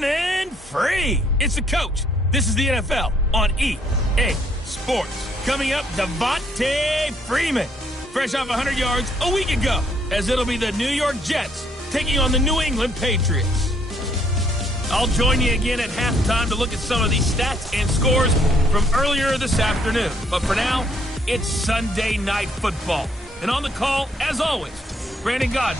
running free. It's the coach. This is the NFL on EA Sports. Coming up, Devontae Freeman, fresh off 100 yards a week ago, as it'll be the New York Jets taking on the New England Patriots. I'll join you again at halftime to look at some of these stats and scores from earlier this afternoon. But for now, it's Sunday Night Football. And on the call, as always, Brandon Gaudin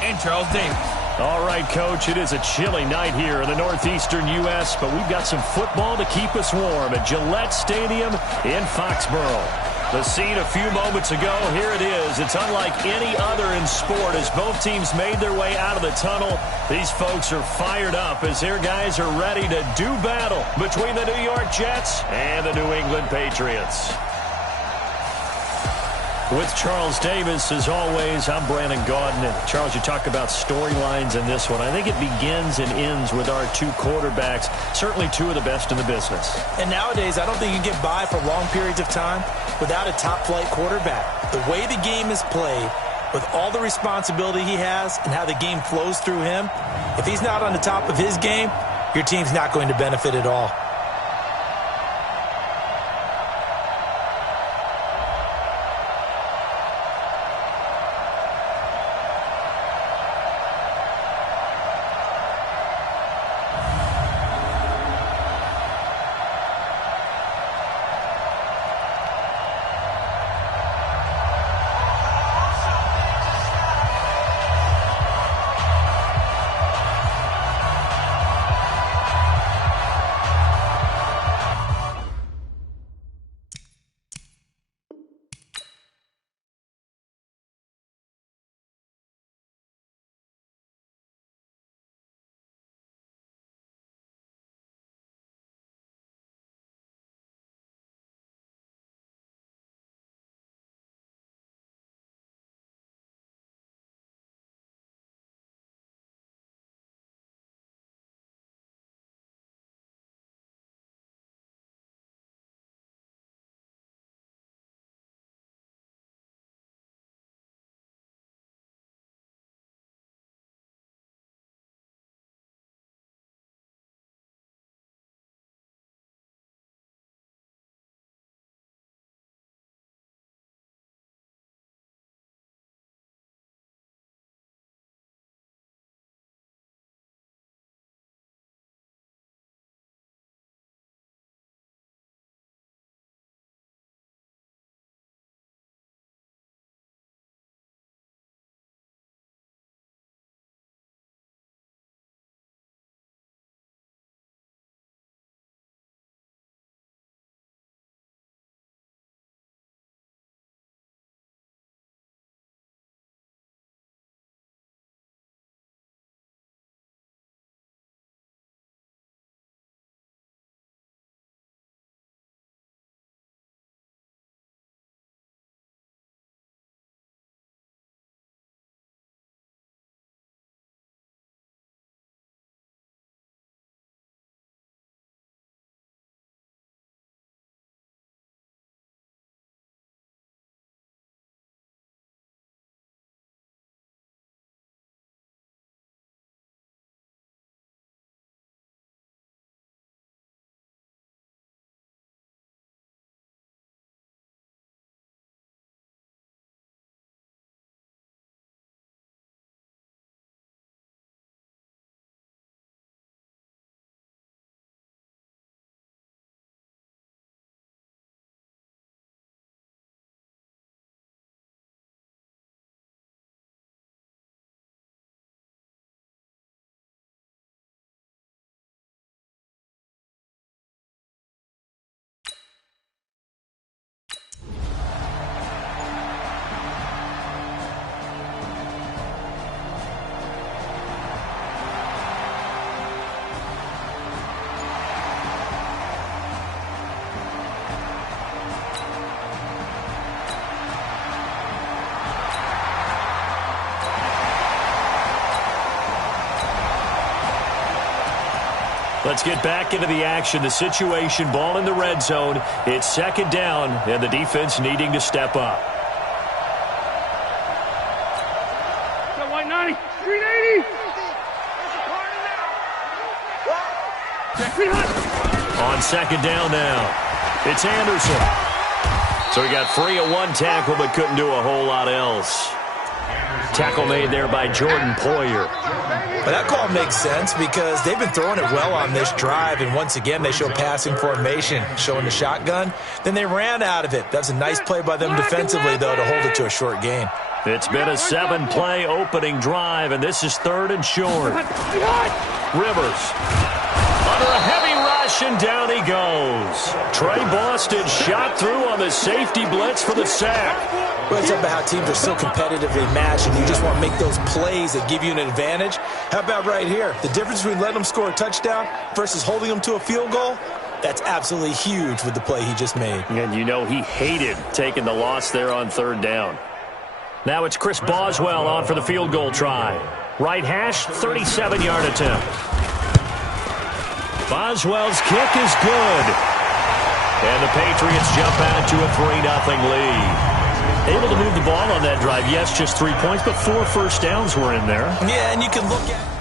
and Charles Davis. All right, Coach, it is a chilly night here in the northeastern U.S., but we've got some football to keep us warm at Gillette Stadium in Foxborough. The scene a few moments ago, here it is. It's unlike any other in sport as both teams made their way out of the tunnel. These folks are fired up as their guys are ready to do battle between the New York Jets and the New England Patriots. With Charles Davis, as always, I'm Brandon Gaudin. And Charles, you talk about storylines in this one. I think it begins and ends with our two quarterbacks, certainly two of the best in the business. And nowadays, I don't think you can get by for long periods of time without a top-flight quarterback. The way the game is played, with all the responsibility he has and how the game flows through him, if he's not on the top of his game, your team's not going to benefit at all. Let's get back into the action. The situation, ball in the red zone. It's second down, and the defense needing to step up. White 90, 380. On second down now, it's Anderson. So he got free of one tackle but couldn't do a whole lot else. Tackle made there by Jordan Poyer. But that call makes sense because they've been throwing it well on this drive, and once again they show passing formation, showing the shotgun. Then they ran out of it. That's a nice play by them defensively, though, to hold it to a short gain. It's been a 7-play opening drive, and this is 3rd and short. Rivers under a heavy rush, and down he goes. Trey Boston shot through on the safety blitz for the sack. Well, it's about how teams are so competitively matched, and you just want to make those plays that give you an advantage. How about right here? The difference between letting them score a touchdown versus holding them to a field goal, that's absolutely huge with the play he just made. And you know he hated taking the loss there on 3rd down. Now it's Chris Boswell on for the field goal try. Right hash, 37-yard attempt. Boswell's kick is good. And the Patriots jump out to a 3-0 lead. Able to move the ball on that drive. Yes, just 3 points, but 4 first downs were in there. Yeah, and you can look at...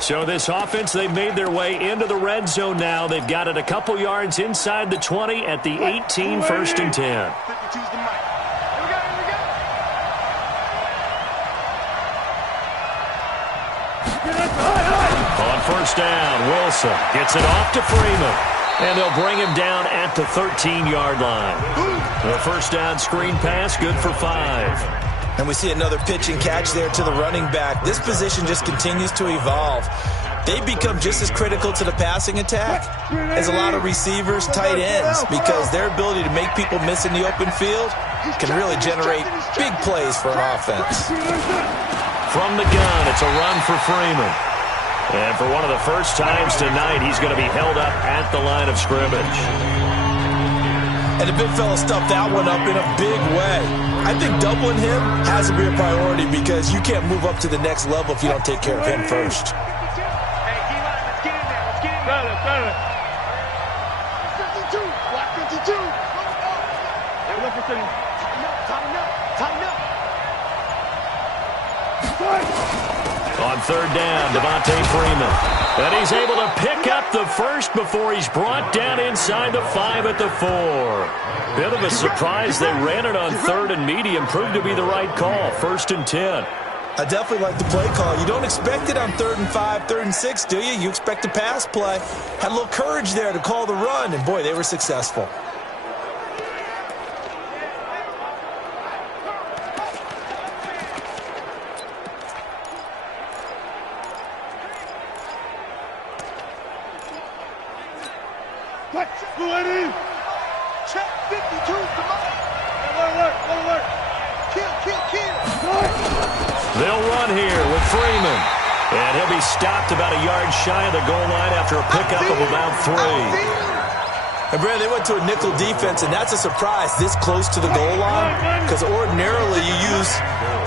So this offense, they've made their way into the red zone now. They've got it a couple yards inside the 20 at the 18, 1st and 10. On 1st down, Wilson gets it off to Freeman. And they'll bring him down at the 13-yard line. The 1st down screen pass, good for 5. And we see another pitch and catch there to the running back. This position just continues to evolve. They become just as critical to the passing attack as a lot of receivers, tight ends, because their ability to make people miss in the open field can really generate big plays for an offense. From the gun, it's a run for Freeman. And for one of the first times tonight, he's going to be held up at the line of scrimmage. And the big fella stuffed that one up in a big way. I think doubling him has to be a priority because you can't move up to the next level if you don't take care of him first. Hey, D-line, let's get in there. Let's get in there. Brother. 52. Block 52. Hey, look for 30. Tighten up. On 3rd down, Devontae Freeman. And he's able to pick up the first before he's brought down inside the 5 at the 4. Bit of a surprise. They ran it on 3rd and medium. Proved to be the right call. 1st and 10. I definitely like the play call. You don't expect it on 3rd and 5, 3rd and 6, do you? You expect a pass play. Had a little courage there to call the run, and boy, they were successful. Check 52, come on. Alert. Kill. They'll run here with Freeman. And he'll be stopped about a yard shy of the goal line after a pickup of about 3. And, Brad, they went to a nickel defense, and that's a surprise this close to the goal line because ordinarily you use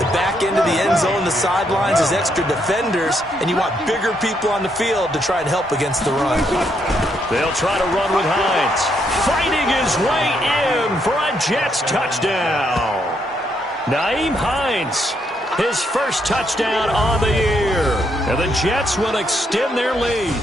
the back end of the end zone, the sidelines as extra defenders, and you want bigger people on the field to try and help against the run. They'll try to run with Hines. Fighting his way in for a Jets touchdown. Nyheim Hines, his first touchdown on the year. And the Jets will extend their lead.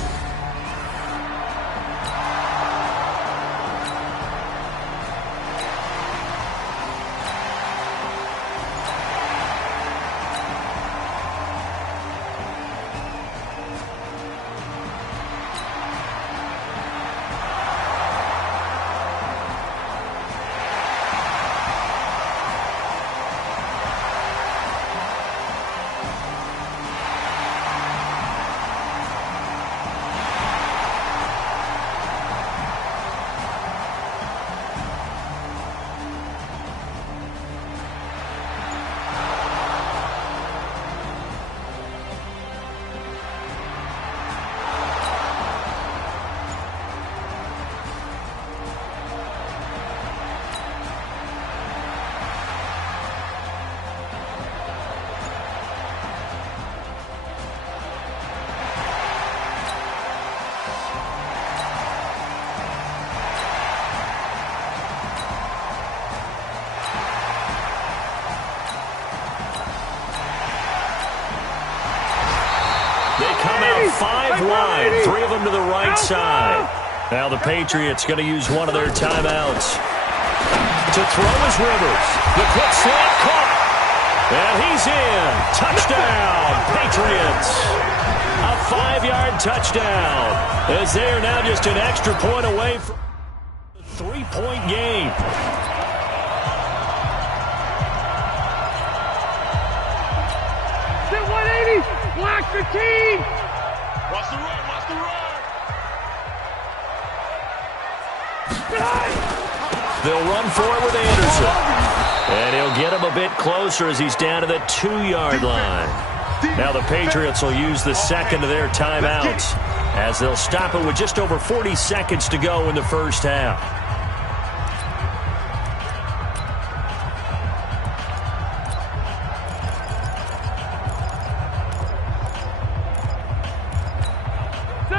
wide. 3 of them to the right side. Now the Patriots going to use one of their timeouts. To throw is Rivers. The quick slant caught. And he's in. Touchdown, Patriots. A 5-yard touchdown. As they are now just an extra point away from a 3-point game. Sit 180. Block 15. Watch the run. Watch the run. They'll run for it with Anderson. And he'll get him a bit closer as he's down to the 2-yard line. Now the Patriots will use the second of their timeouts as they'll stop it with just over 40 seconds to go in the first half.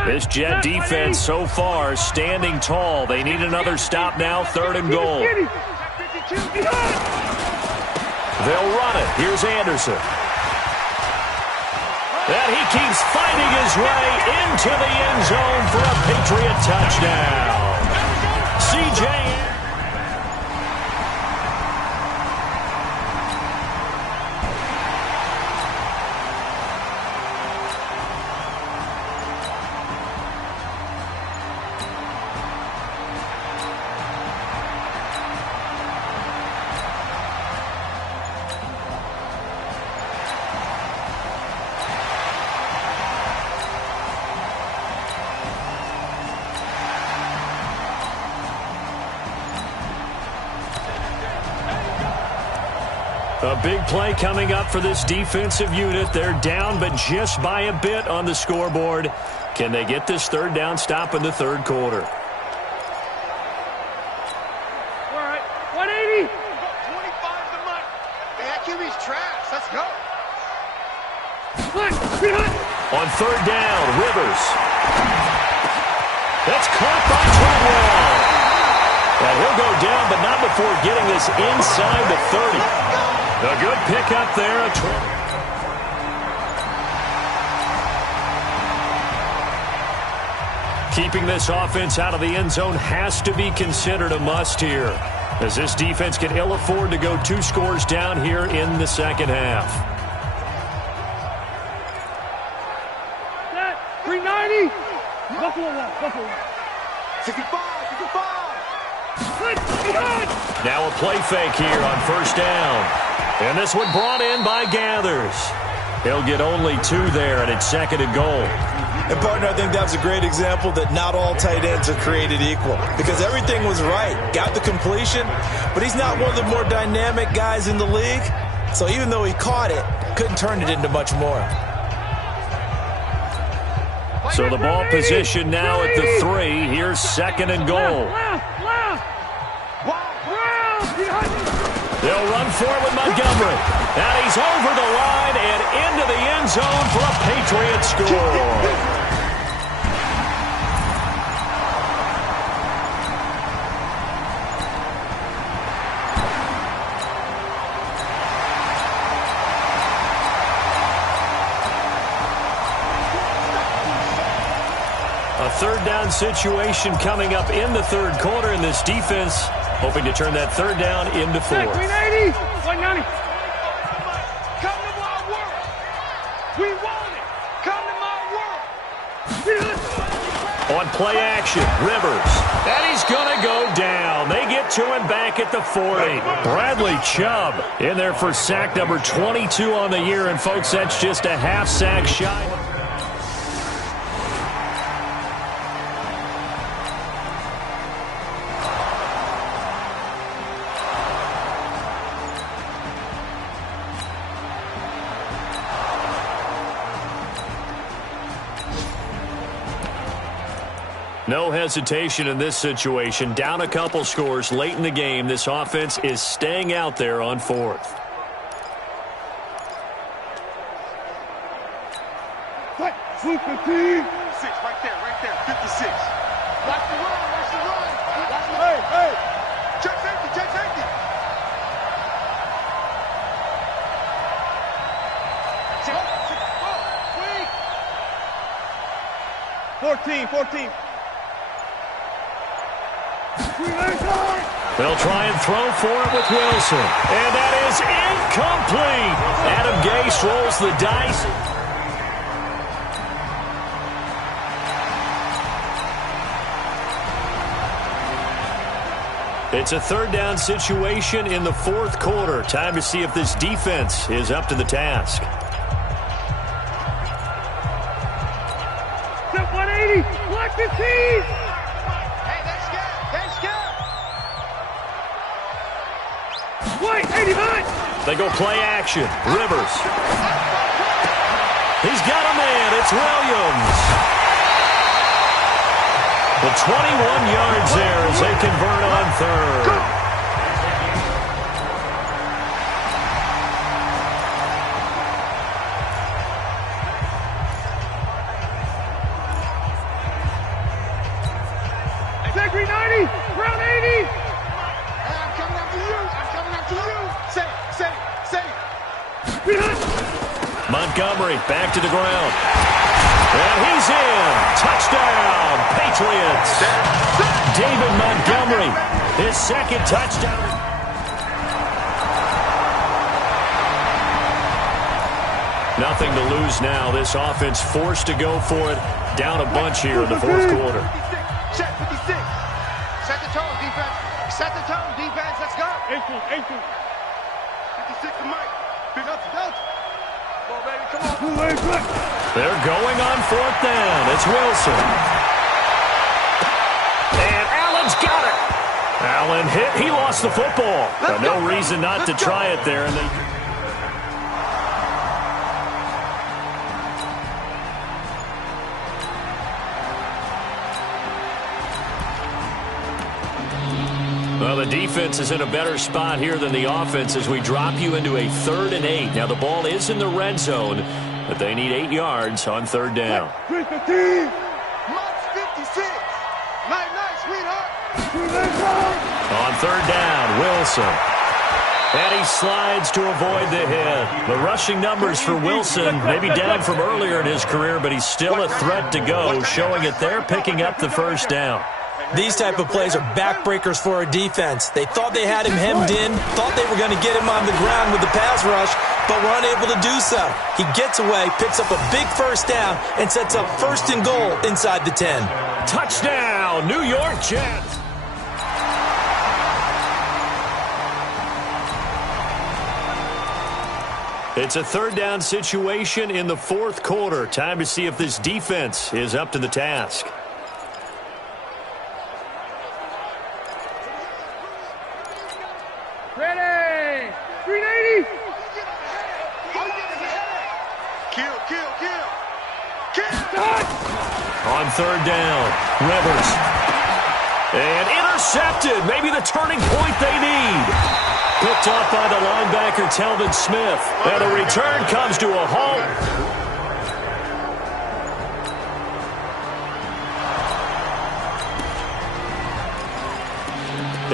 This Jet defense so far standing tall. They need another stop now, 3rd and goal. They'll run it. Here's Anderson. And he keeps fighting his way into the end zone for a Patriot touchdown. C.J. A big play coming up for this defensive unit. They're down, but just by a bit on the scoreboard. Can they get this 3rd down stop in the 3rd quarter? All right, 180. 25 to Mike. Hey, that QB's trash. Let's go. On 3rd down, Rivers. That's caught by Treadwell. And he'll go down, but not before getting this inside the 30. A good pickup there. Keeping this offense out of the end zone has to be considered a must here, as this defense can ill afford to go 2 scores down here in the second half. Set. 390. Buffalo 65. Now a play fake here on 1st down. And this one brought in by Gathers. He'll get only 2 there, and it's 2nd and goal. And, partner, I think that's a great example that not all tight ends are created equal, because everything was right. Got the completion, but he's not one of the more dynamic guys in the league. So even though he caught it, couldn't turn it into much more. So the ball position now at the 3. Here's 2nd and goal. They'll run for it with Montgomery. And he's over the line and into the end zone for a Patriot score. A 3rd down situation coming up in the 3rd quarter, and this defense hoping to turn that 3rd down into 4th. 390. 190. Come to my world. We want it. Come to my world. On play action, Rivers. And he's going to go down. They get to him back at the 40. Bradley Chubb in there for sack number 22 on the year. And, folks, that's just a half sack shy. No hesitation in this situation. Down a couple scores late in the game. This offense is staying out there on 4th. Swoop 15. 6 right there, 56. Watch the run. Hey. Check safety. 14, 14. They'll try and throw for it with Wilson. And that is incomplete. Adam Gase rolls the dice. It's a third down situation in the fourth quarter. Time to see if this defense is up to the task. Step 180, block 15. Hey, that's scared. That's scared. White, 89. They go play action. Rivers. He's got a man. It's Williams. The 21 yards there as they convert on third. Zachary 90, round 80. I'm coming after you. I'm coming after you. Say. Montgomery back to the ground. And he's in. Touchdown, Patriots. David Montgomery, his second touchdown. Nothing to lose now. This offense forced to go for it. Down a bunch here in the fourth quarter. Set 56. Set the tone, defense. Set the tone, defense. Let's go. 18. 56 to Mike. Big up to Delta. Come on, baby. Come on. They're going on fourth down. It's Wilson. And Allen's got it. Allen hit. He lost the football. No reason not to try it there. And well, the defense is in a better spot here than the offense as we drop you into a 3rd and 8. Now, the ball is in the red zone, but they need 8 yards on third down. 315. March 56. Night, sweetheart. On third down, Wilson. And he slides to avoid the hit. The rushing numbers for Wilson may be down from earlier in his career, but he's still a threat to go, showing it they're picking up the first down. These type of plays are backbreakers for a defense. They thought they had him hemmed in, thought they were going to get him on the ground with the pass rush, but were unable to do so. He gets away, picks up a big first down, and sets up 1st and goal inside the 10. Touchdown, New York Jets. It's a third down situation in the fourth quarter. Time to see if this defense is up to the task. Ready. 380. Kill. On third down, Rivers. And intercepted. Maybe the turning point they need. Picked off by the linebacker, Telvin Smith. And the return comes to a halt.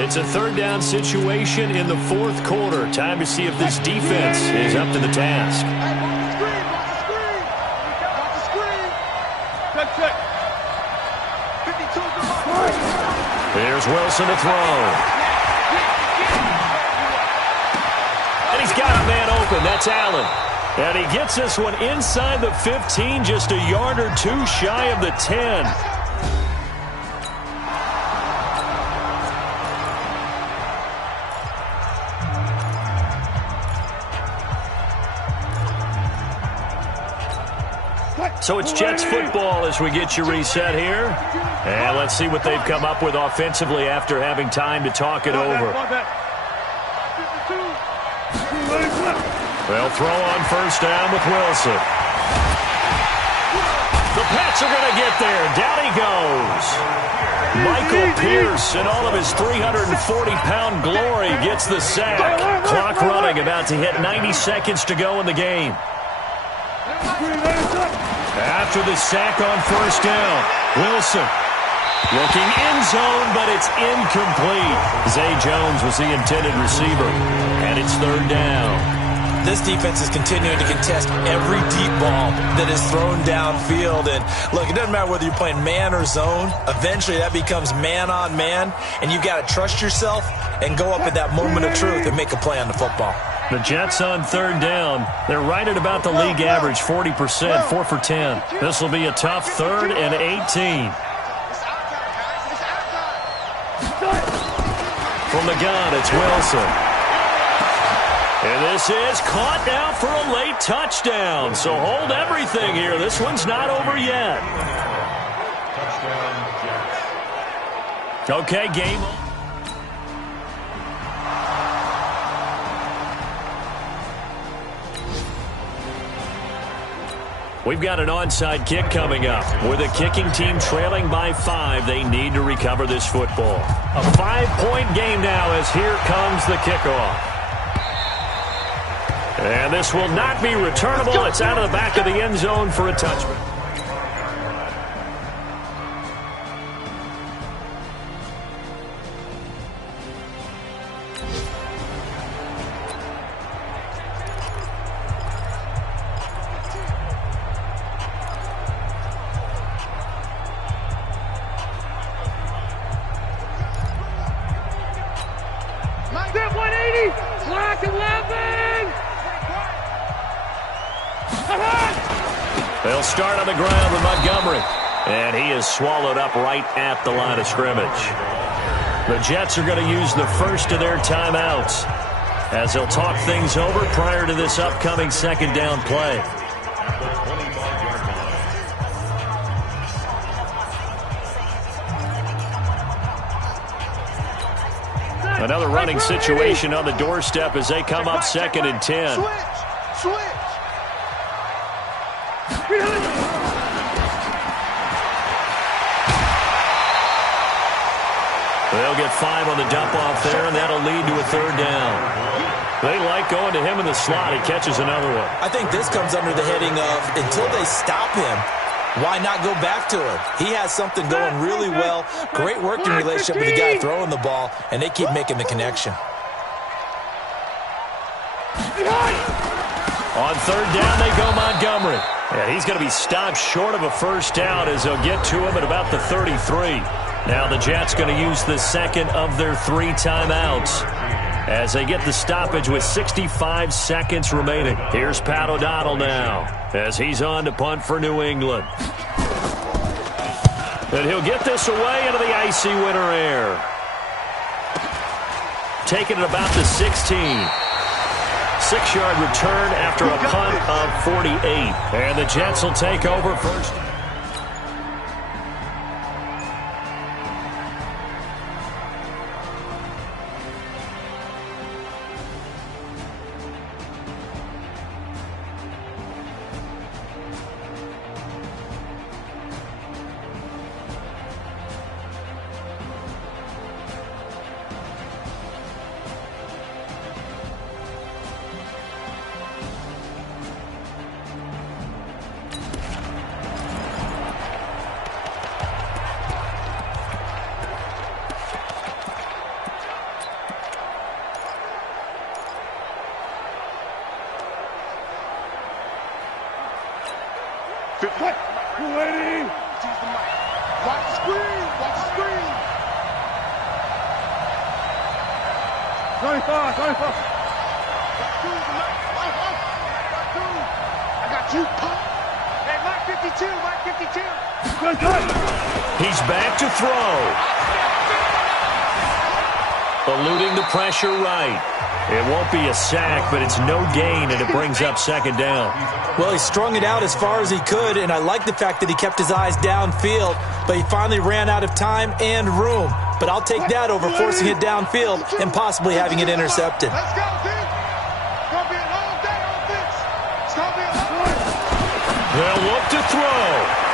It's a third down situation in the fourth quarter. Time to see if this defense is up to the task. Here's Wilson to throw. And he's got a man open. That's Allen. And he gets this one inside the 15, just a yard or two shy of the 10. So it's Jets football as we get you reset here. And let's see what they've come up with offensively after having time to talk it over. They'll throw on first down with Wilson. The Pats are going to get there. Down he goes. Michael Pierce, in all of his 340-pound glory, gets the sack. Clock running, about to hit 90 seconds to go in the game. After the sack on first down, Wilson looking end zone, but it's incomplete. Zay Jones was the intended receiver, and it's third down. This defense is continuing to contest every deep ball that is thrown downfield. And look, it doesn't matter whether you're playing man or zone. Eventually that becomes man on man, and you've got to trust yourself and go up at that moment of truth and make a play on the football. The Jets on third down. They're right at about the league average, 40%, 4 for 10. This will be a tough 3rd and 18. From the gun, it's Wilson. And this is caught now for a late touchdown. So hold everything here. This one's not over yet. Okay, game on. We've got an onside kick coming up. With the kicking team trailing by 5, they need to recover this football. A 5-point game now as here comes the kickoff. And this will not be returnable. It's out of the back of the end zone for a touchback. Step 180, slack 11. They'll start on the ground with Montgomery. And he is swallowed up right at the line of scrimmage. The Jets are going to use the first of their timeouts as they'll talk things over prior to this upcoming second down play. Another running situation on the doorstep as they come up 2nd and 10. Switch. They'll get 5 on the dump off there, and that'll lead to a 3rd down. They like going to him in the slot. He catches another one. I think this comes under the heading of until they stop him, why not go back to him? He has something going really well. Great working relationship with the guy throwing the ball, and they keep making the connection. On 3rd down, they go Montgomery. And he's going to be stopped short of a first down as they'll get to him at about the 33. Now the Jets going to use the second of their 3 timeouts as they get the stoppage with 65 seconds remaining. Here's Pat O'Donnell now as he's on to punt for New England. And he'll get this away into the icy winter air. Taking it about the 16. 6-yard return after a punt of 48. And the Jets will take over first. What? 280. Watch the screen. Watch the screen. 25. I got you. Hey, Mike 52. Mike 52. He's back to throw. Eluding the pressure right. It won't be a sack, but it's no gain, and it brings up 2nd down. Well, he strung it out as far as he could, and I like the fact that he kept his eyes downfield, but he finally ran out of time and room. But I'll take that over forcing it downfield and possibly having it intercepted. Let's go, dude. It's going to be a long day on this. It's going to be a long day. They'll look to throw.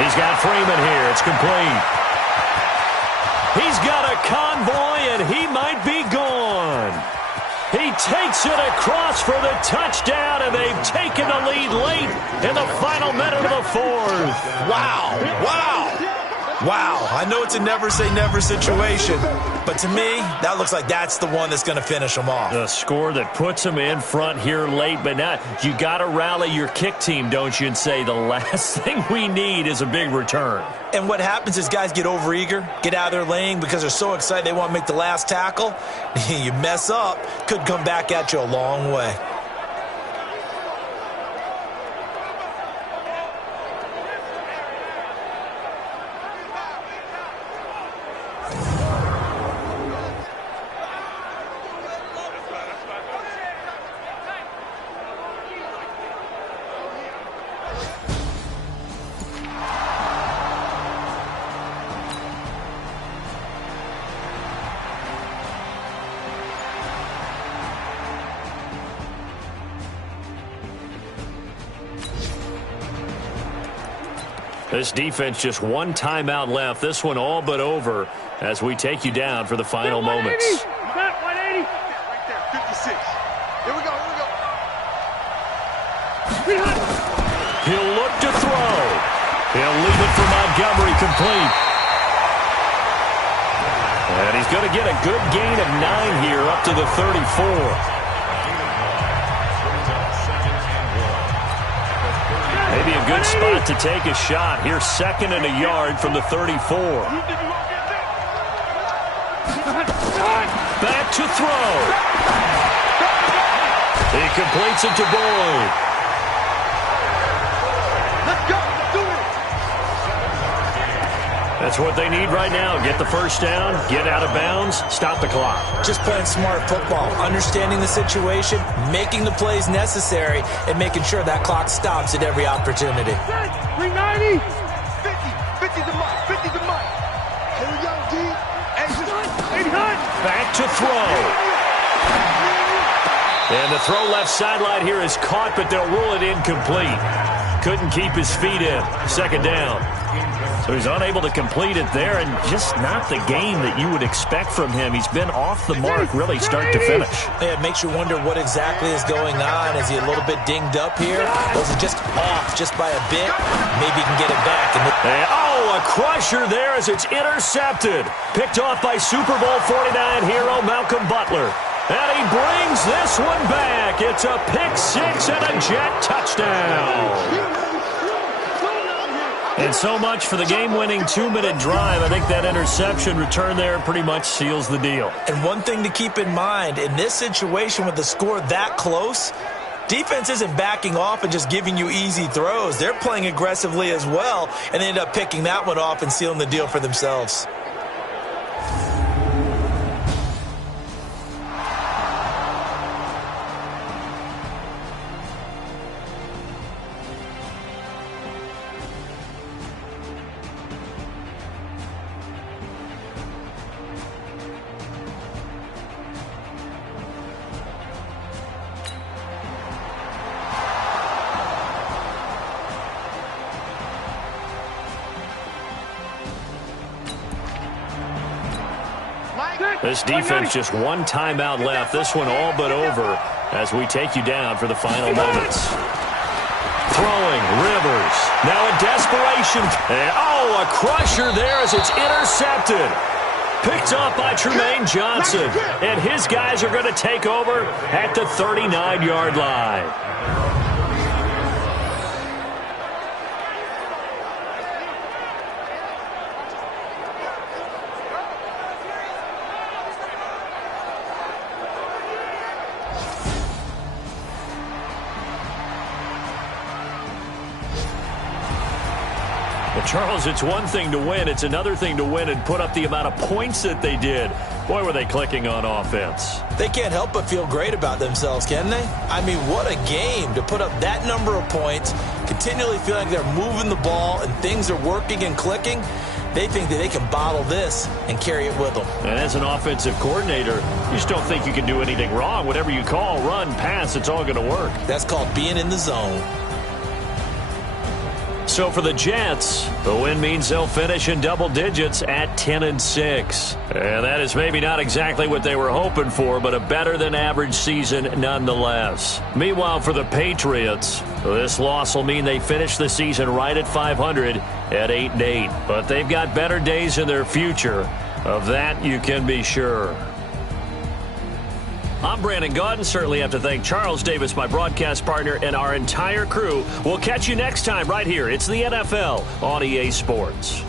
He's got Freeman here. It's complete. He's got a convoy, and he might be gone. He takes it across for the touchdown, and they've taken the lead late in the final minute of the 4th. Wow. Wow, I know it's a never-say-never situation, but to me, that looks like that's the one that's going to finish them off. The score that puts them in front here late, but now you got to rally your kick team, don't you, and say the last thing we need is a big return. And what happens is guys get overeager, get out of their lane because they're so excited they want to make the last tackle. You mess up, could come back at you a long way. This defense just one timeout left. This one all but over as we take you down for the final moments. 180. Right there, 56. Here we go, here we go. He'll look to throw. He'll leave it for Montgomery complete. And he's going to get a good gain of 9 here up to the 34. Maybe a good spot to take a shot. Here's 2nd and a yard from the 34. Back to throw. He completes it to Boyd. Let's go, let's do it. That's what they need right now. Get the first down, get out of bounds, stop the clock. Just playing smart football, understanding the situation, making the plays necessary, and making sure that clock stops at every opportunity. 390. 50 to Mike, 50 to Mike. Here we go, D. 80 Hunt. Back to throw. And the throw left sideline here is caught, but they'll rule it incomplete. Couldn't keep his feet in. 2nd down. So he's unable to complete it there, and just not the game that you would expect from him. He's been off the mark really start to finish. Yeah, it makes you wonder what exactly is going on. Is he a little bit dinged up here? Or is it just off just by a bit? Maybe he can get it back. And a crusher there as it's intercepted. Picked off by Super Bowl 49 hero Malcolm Butler. And he brings this one back. It's a pick-6 and a Jet touchdown. And so much for the game-winning 2-minute drive. I think that interception return there pretty much seals the deal. And one thing to keep in mind, in this situation with the score that close, defense isn't backing off and just giving you easy throws. They're playing aggressively as well, and they end up picking that one off and sealing the deal for themselves. This defense just one timeout left. This one all but over as we take you down for the final moments. Throwing, Rivers. Now in desperation. And, a crusher there as it's intercepted. Picked up by Tremaine Johnson. And his guys are going to take over at the 39-yard line. Charles, it's one thing to win. It's another thing to win and put up the amount of points that they did. Boy, were they clicking on offense. They can't help but feel great about themselves, can they? I mean, what a game to put up that number of points, continually feeling like they're moving the ball and things are working and clicking. They think that they can bottle this and carry it with them. And as an offensive coordinator, you just don't think you can do anything wrong. Whatever you call, run, pass, it's all going to work. That's called being in the zone. So for the Jets, the win means they'll finish in double digits at 10-6. And that is maybe not exactly what they were hoping for, but a better-than-average season nonetheless. Meanwhile, for the Patriots, this loss will mean they finish the season right at 500 at 8-8. But they've got better days in their future. Of that, you can be sure. I'm Brandon Gaudin. Certainly have to thank Charles Davis, my broadcast partner, and our entire crew. We'll catch you next time right here. It's the NFL on EA Sports.